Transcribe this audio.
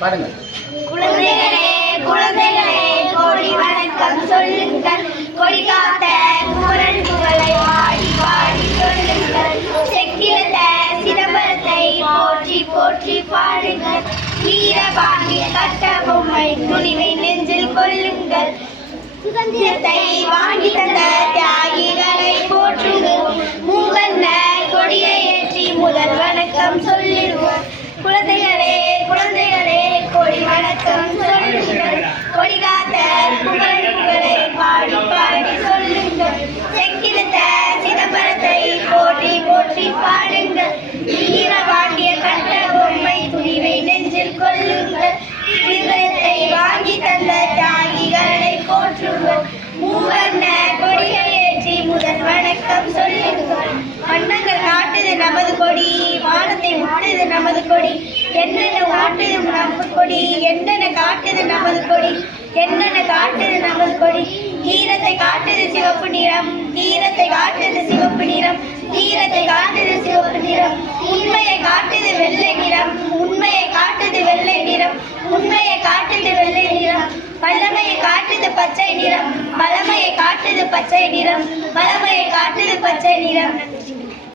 பாடுங்கள். குழந்தைகளே குழந்தைகளே கோடி வணக்கம் சொல்லுங்கள், கொடி காத்த குமரன் புகழை பாடி பாடி சொல்லுங்கள், செக்கிழந்த சிதம்பரத்தை போற்றி போற்றி பாடுங்கள், வீரபாண்டிய கட்ட பொம்மை துணிவை நெஞ்சில் கொள்ளுங்கள், சுதந்திரத்தை வாங்கி தந்த தியாகிகளை போற்றுங்கள், மூவண்ண கொடியை ஏற்றி முதல் வணக்கம் சொல்லிடுவோம். குழந்தைகளே குழந்தைகளே கொடி வணக்கம் சொல்லுங்கள், கொடி காத்த குமரன் புகழை பாடி பாடி சொல்லுங்கள், செக்கிழந்த சிதம்பரத்தை போற்றி போற்றி பாடுங்கள், வீரபாண்டிய கட்ட பொம்மை துணிவை நெஞ்சில் கொள்ளுங்கள், சுதந்திரத்தை வாங்கி தந்த தியாகிகளை போற்றுங்கள், மூவண்ண கொடியை ஏற்றி முதல் வணக்கம் சொல்லுங்கள். வண்ணங்கள் காட்டுது நமது கொடி, வானத்தை முட்டுது நமது கொடி, என்னென்ன காட்டுது நமது கொடி, என்னென்ன காட்டுது நமது கொடி, என்னென்ன காட்டுது நமது கொடி, ஈரத்தை காட்டுது சிவப்பு நிறம், ஈரத்தை காட்டுது சிவப்பு நிறம், ஈரத்தை காட்டுது சிவப்பு நிறம், உண்மையை காட்டுது வெள்ளை நிறம், உண்மையை காட்டுது வெள்ளை நிறம், உண்மையை காட்டுது வெள்ளை நிறம், வல்லமையை காட்டுது பச்சை நிறம், வல்லமையை காட்டுது பச்சை நிறம், வல்லமையை காட்டுது பச்சை நிறம்.